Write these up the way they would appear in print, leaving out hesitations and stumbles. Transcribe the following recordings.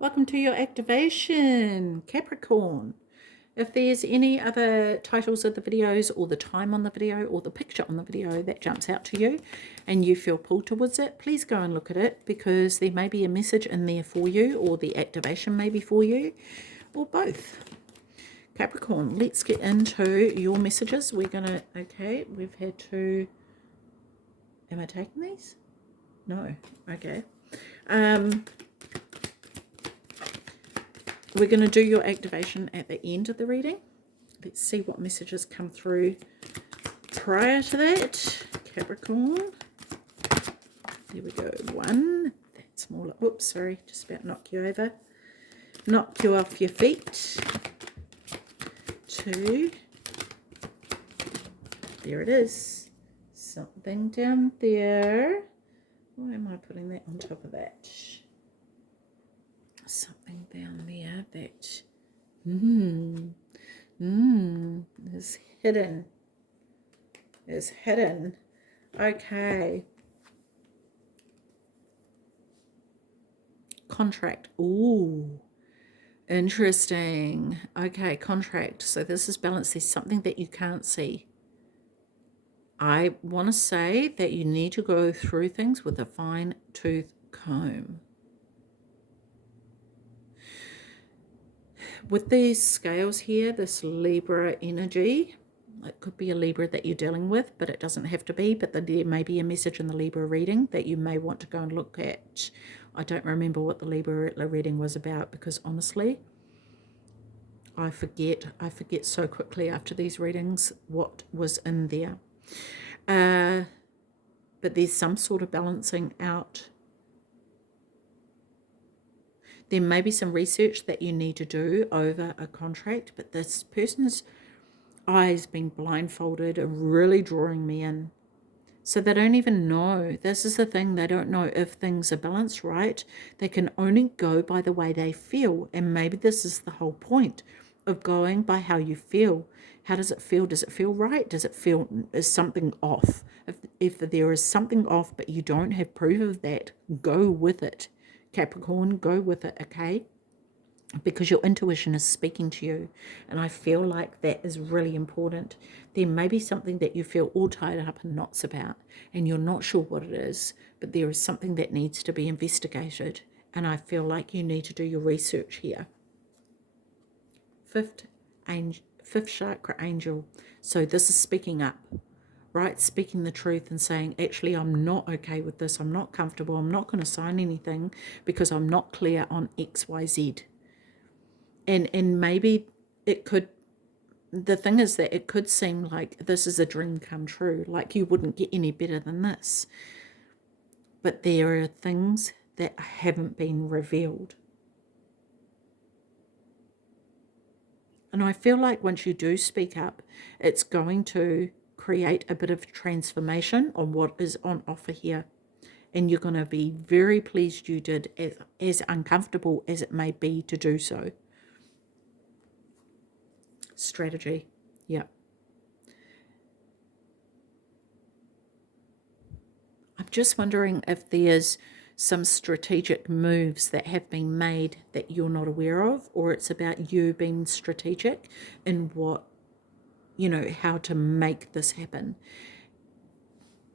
Welcome to your activation, Capricorn. If there's any other titles of the videos or the time on the video or the picture on the video that jumps out to you and you feel pulled towards it, please go and look at it, because there may be a message in there for you, or the activation may be for you, or both. Capricorn, let's get into your messages. We're going to, okay, we've had to, am I taking these? No, okay. We're going to do your activation at the end of the reading. Let's see what messages come through prior to that. Capricorn. There we go. One. That's smaller. Oops, sorry. Just about knock you over. Knock you off your feet. Two. There it is. Something down there. Why am I putting that on top of that? Something down there that is hidden. Is hidden. Okay. Contract. Ooh. Interesting. Okay, contract. So this is balance. There's something that you can't see. I want to say that you need to go through things with a fine-tooth comb. With these scales here, this Libra energy, it could be a Libra that you're dealing with, but it doesn't have to be. But there may be a message in the Libra reading that you may want to go and look at. I don't remember what the Libra reading was about, because honestly, I forget so quickly after these readings what was in there. But there's some sort of balancing out. There may be some research that you need to do over a contract, but this person's eyes being blindfolded are really drawing me in. So they don't even know. This is the thing. They don't know if things are balanced right. They can only go by the way they feel. And maybe this is the whole point of going by how you feel. How does it feel? Does it feel right? Does it feel, is something off? If there is something off, but you don't have proof of that, go with it. Capricorn, go with it, okay? Because your intuition is speaking to you, and I feel like that is really important. There may be something that you feel all tied up in knots about, and you're not sure what it is, but there is something that needs to be investigated, and I feel like you need to do your research here. Fifth chakra angel. So this is speaking up, right? Speaking the truth and saying, actually, I'm not okay with this. I'm not comfortable. I'm not going to sign anything because I'm not clear on X, Y, Z. And maybe it could, the thing is that it could seem like this is a dream come true, like you wouldn't get any better than this. But there are things that haven't been revealed. And I feel like once you do speak up, it's going to create a bit of transformation on what is on offer here. And you're going to be very pleased you did, as uncomfortable as it may be to do so. Strategy. Yeah. I'm just wondering if there's some strategic moves that have been made that you're not aware of, or it's about you being strategic in what, how to make this happen.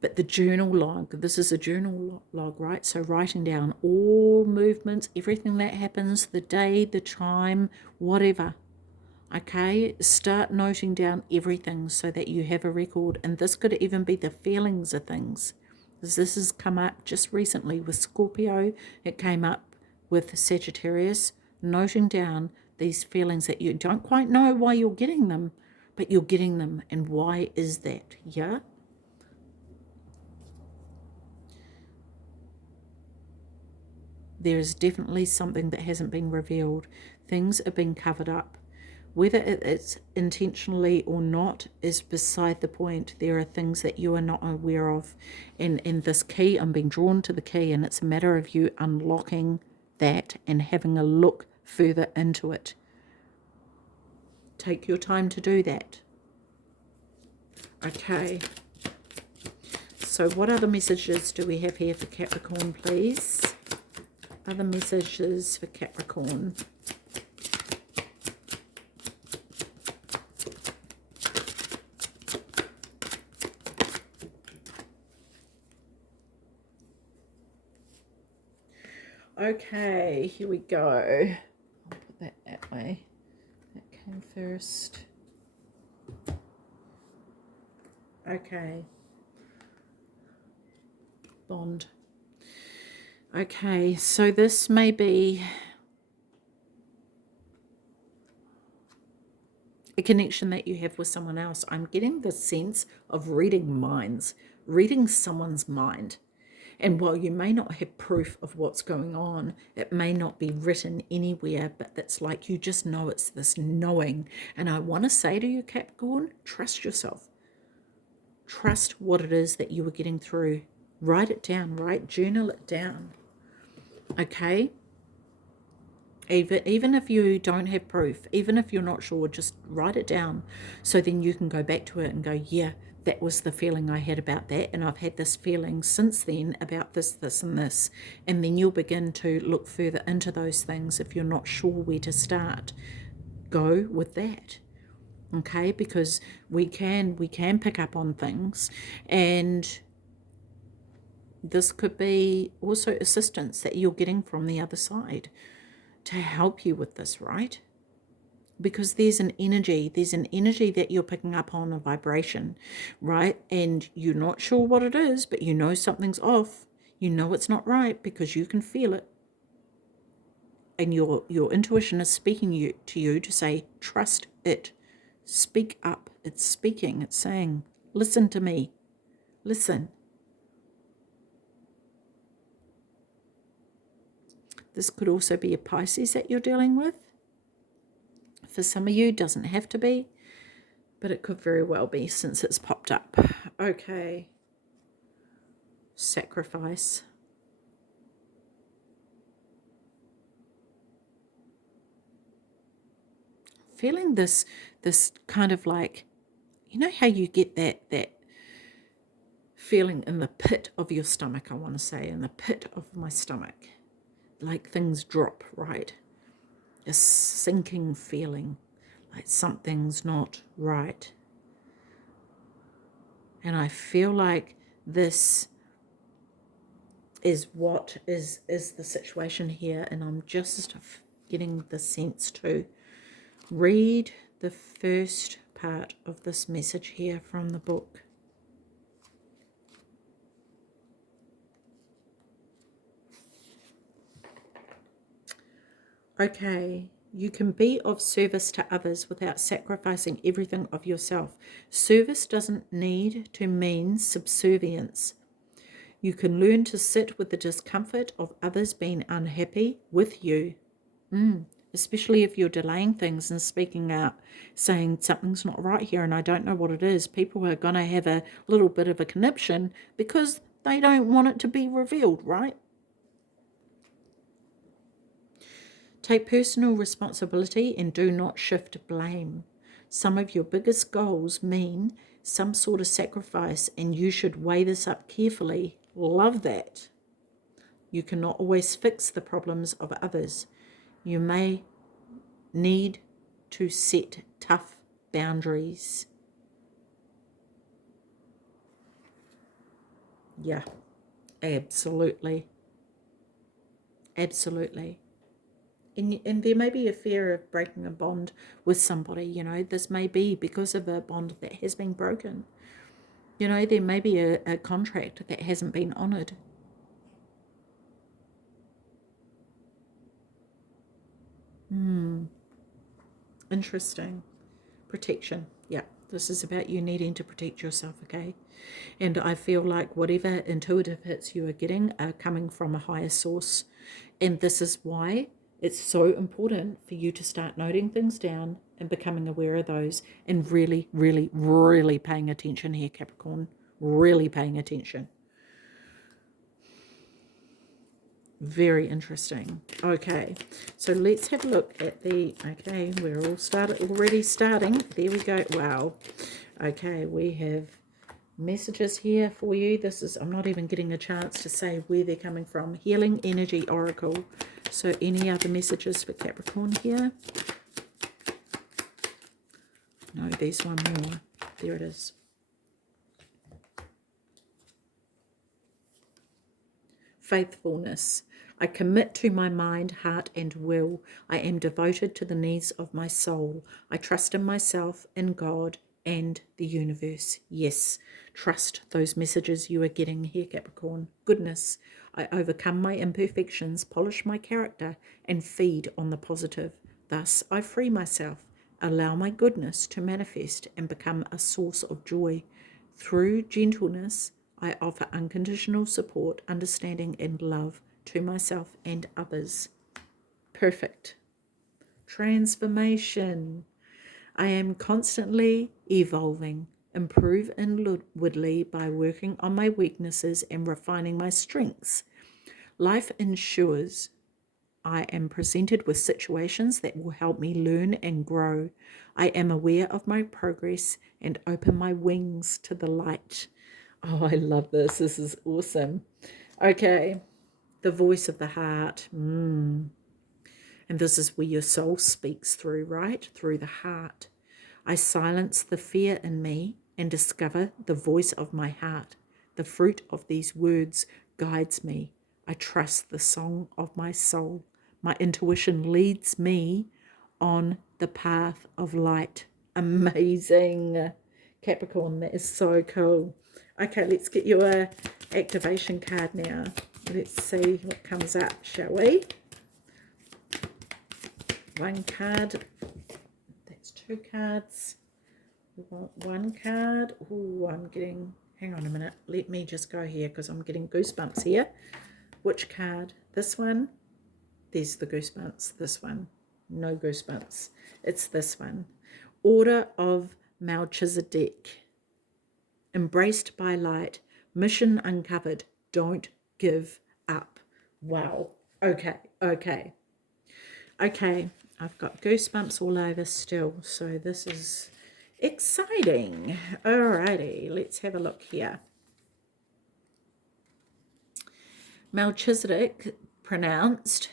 But the journal log, this is a journal log, right? So writing down all movements, everything that happens, the day, the time, whatever. Okay, start noting down everything so that you have a record. And this could even be the feelings of things. Because this has come up just recently with Scorpio. It came up with Sagittarius. Noting down these feelings that you don't quite know why you're getting them, but you're getting them. And why is that? Yeah? There is definitely something that hasn't been revealed. Things are being covered up. Whether it's intentionally or not is beside the point. There are things that you are not aware of. And this key, I'm being drawn to the key, and it's a matter of you unlocking that and having a look further into it. Take your time to do that. Okay. So what other messages do we have here for Capricorn, please? Other messages for Capricorn. Okay, here we go. I'll put that way. That came first. Okay. Bond. Okay, so this may be a connection that you have with someone else. I'm getting the sense of reading minds, reading someone's mind. And while you may not have proof of what's going on, it may not be written anywhere, but it's like you just know, it's this knowing. And I want to say to you, Capricorn, trust yourself. Trust what it is that you are getting through. Write it down, journal it down. Okay? Even if you don't have proof, even if you're not sure, just write it down. So then you can go back to it and go, yeah, that was the feeling I had about that, and I've had this feeling since then about this, this, and this. And then you'll begin to look further into those things. If you're not sure where to start, go with that. Okay, because we can pick up on things, and this could be also assistance that you're getting from the other side to help you with this, right? Because there's an energy that you're picking up on, a vibration, right? And you're not sure what it is, but you know something's off. You know it's not right because you can feel it. And your intuition is speaking to you to say, trust it. Speak up. It's speaking. It's saying, listen to me. Listen. This could also be a Pisces that you're dealing with. For some of you, it doesn't have to be, but it could very well be since it's popped up. Okay. Sacrifice. Feeling this kind of like, you know how you get that feeling in the pit of your stomach, I want to say, in the pit of my stomach. Like things drop, right? A sinking feeling, like something's not right. And I feel like this is what is the situation here, and I'm just getting the sense to read the first part of this message here from the book. Okay, you can be of service to others without sacrificing everything of yourself. Service doesn't need to mean subservience. You can learn to sit with the discomfort of others being unhappy with you. Especially if you're delaying things and speaking out, saying something's not right here and I don't know what it is. People are going to have a little bit of a conniption because they don't want it to be revealed, right? Take personal responsibility and do not shift blame. Some of your biggest goals mean some sort of sacrifice, and you should weigh this up carefully. Love that. You cannot always fix the problems of others. You may need to set tough boundaries. Yeah, absolutely. Absolutely. And there may be a fear of breaking a bond with somebody, you know. This may be because of a bond that has been broken. You know, there may be a contract that hasn't been honoured. Interesting. Protection. Yeah, this is about you needing to protect yourself, okay? And I feel like whatever intuitive hits you are getting are coming from a higher source. And this is why it's so important for you to start noting things down and becoming aware of those and really, really, really paying attention here, Capricorn. Really paying attention. Very interesting. Okay, so let's have a look at the, okay, we're all already starting. There we go. Wow. Okay, we have messages here for you. This is, I'm not even getting a chance to say where they're coming from. Healing Energy Oracle. So any other messages for Capricorn here? No, there's one more. There it is. Faithfulness. I commit to my mind, heart, and will. I am devoted to the needs of my soul. I trust in myself, in God, and the universe. Yes, trust those messages you are getting here, Capricorn. Goodness. I overcome my imperfections, polish my character, and feed on the positive. Thus, I free myself, allow my goodness to manifest and become a source of joy. Through gentleness, I offer unconditional support, understanding, and love to myself and others. Perfect. Transformation. I am constantly evolving, improve inwardly by working on my weaknesses and refining my strengths. Life ensures I am presented with situations that will help me learn and grow. I am aware of my progress and open my wings to the light. Oh, I love this. This is awesome. Okay, the voice of the heart. And this is where your soul speaks through, right? Through the heart. I silence the fear in me and discover the voice of my heart. The fruit of these words guides me. I trust the song of my soul. My intuition leads me on the path of light. Amazing. Capricorn, that is so cool. Okay, let's get you a activation card now. Let's see what comes up, shall we? One card. That's two cards. We want one card. Oh, I'm getting... Hang on a minute. Let me just go here because I'm getting goosebumps here. Which card? This one? There's the goosebumps. This one. No goosebumps. It's this one. Order of Melchizedek. Embraced by light. Mission uncovered. Don't give up. Wow. Okay. I've got goosebumps all over still. So this is exciting. Alrighty. Let's have a look here. Melchizedek, pronounced...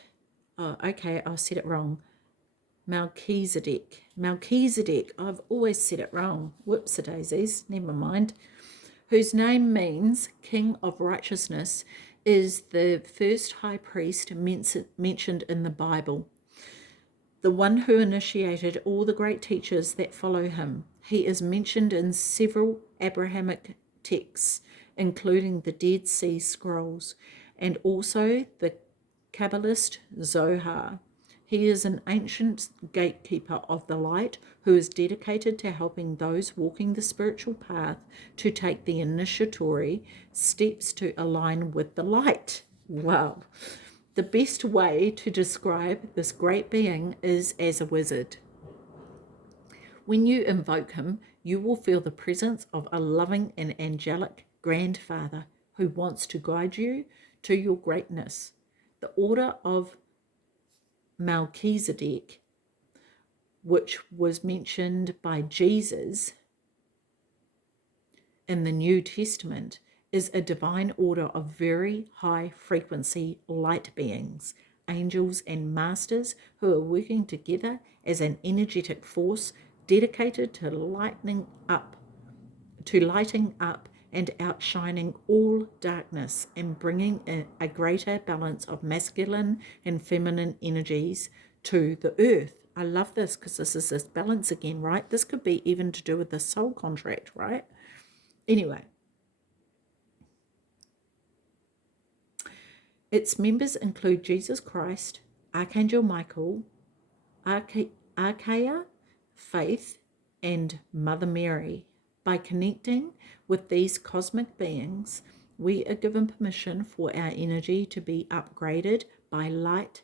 Oh, okay. I said it wrong. Melchizedek. I've always said it wrong. Whoops-a-daisies. Never mind. Whose name means King of Righteousness, is the first high priest mentioned in the Bible, the one who initiated all the great teachers that follow him. He is mentioned in several Abrahamic texts, including the Dead Sea Scrolls and also the Kabbalist Zohar. He is an ancient gatekeeper of the light who is dedicated to helping those walking the spiritual path to take the initiatory steps to align with the light. Wow. The best way to describe this great being is as a wizard. When you invoke him, you will feel the presence of a loving and angelic grandfather who wants to guide you to your greatness. The order of Melchizedek, which was mentioned by Jesus in the New Testament, is a divine order of very high frequency light beings, angels and masters who are working together as an energetic force dedicated to lighting up and outshining all darkness and bringing a greater balance of masculine and feminine energies to the earth. I love this because this is this balance again, right? This could be even to do with the soul contract, right? Anyway, its members include Jesus Christ, Archangel Michael, Archaea, Faith, and Mother Mary. By connecting with these cosmic beings, we are given permission for our energy to be upgraded by light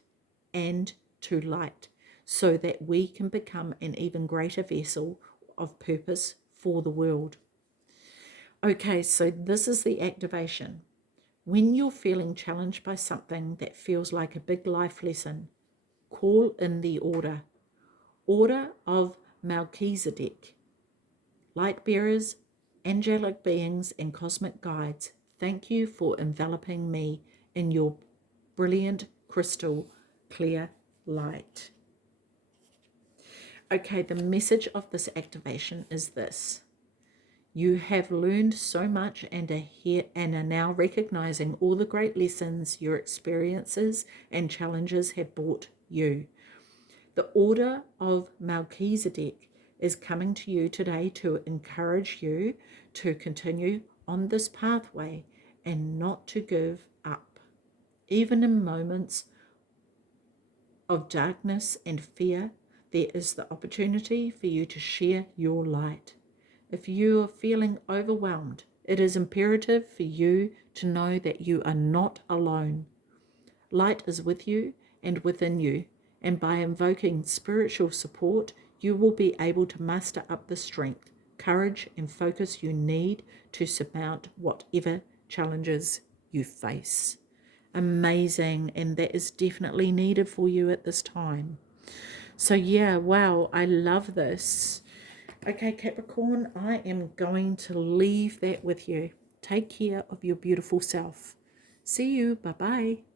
and to light, so that we can become an even greater vessel of purpose for the world. Okay, so this is the activation. When you're feeling challenged by something that feels like a big life lesson, call in the order of Melchizedek, light bearers Angelic beings and cosmic guides, thank you for enveloping me in your brilliant crystal clear light. Okay, the message of this activation is this. You have learned so much and are here and are now recognizing all the great lessons your experiences and challenges have brought you. The order of Melchizedek is coming to you today to encourage you to continue on this pathway and not to give up. Even in moments of darkness and fear, there is the opportunity for you to share your light. If you are feeling overwhelmed, it is imperative for you to know that you are not alone. Light is with you and within you, and by invoking spiritual support, you will be able to muster up the strength, courage, and focus you need to surmount whatever challenges you face. Amazing, and that is definitely needed for you at this time. So yeah, wow, I love this. Okay, Capricorn, I am going to leave that with you. Take care of your beautiful self. See you. Bye-bye.